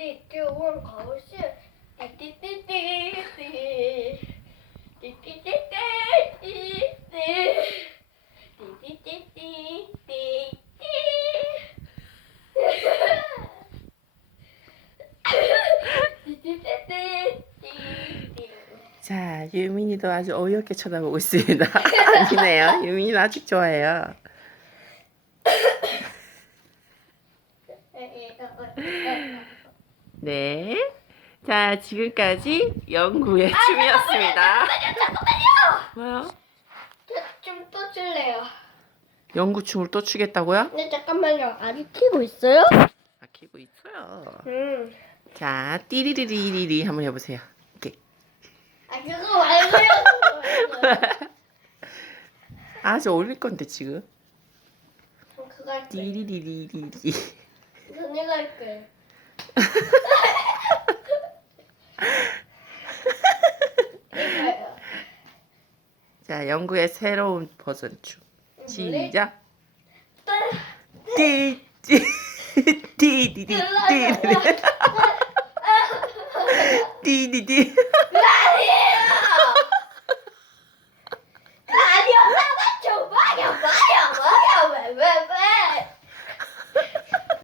자, 유민이도 아주 어이없게 쳐다보고 있습니다. 아니네요. 유민이는 아직 좋아해요. 네. 자, 지금까지 영구의 춤이었습니다. 뭐요? 좀또 줄래요. 영구 춤을 또 추겠다고요? 근데 잠깐만요. 아직 키고 있어요? 아끼고 있어요. 음. 자, 띠리리리리리 한번 해보세요. 이렇게. 아 그거 말고요. 아주 어울릴 건데 지금. 그거 할 거예요. 띠리리리리리. 거예요. 이거요. 자, 영구의 새로운 버전 춤. 시작. 띠. 띠, 띠, 띠디디, 띠디디. 띠디디.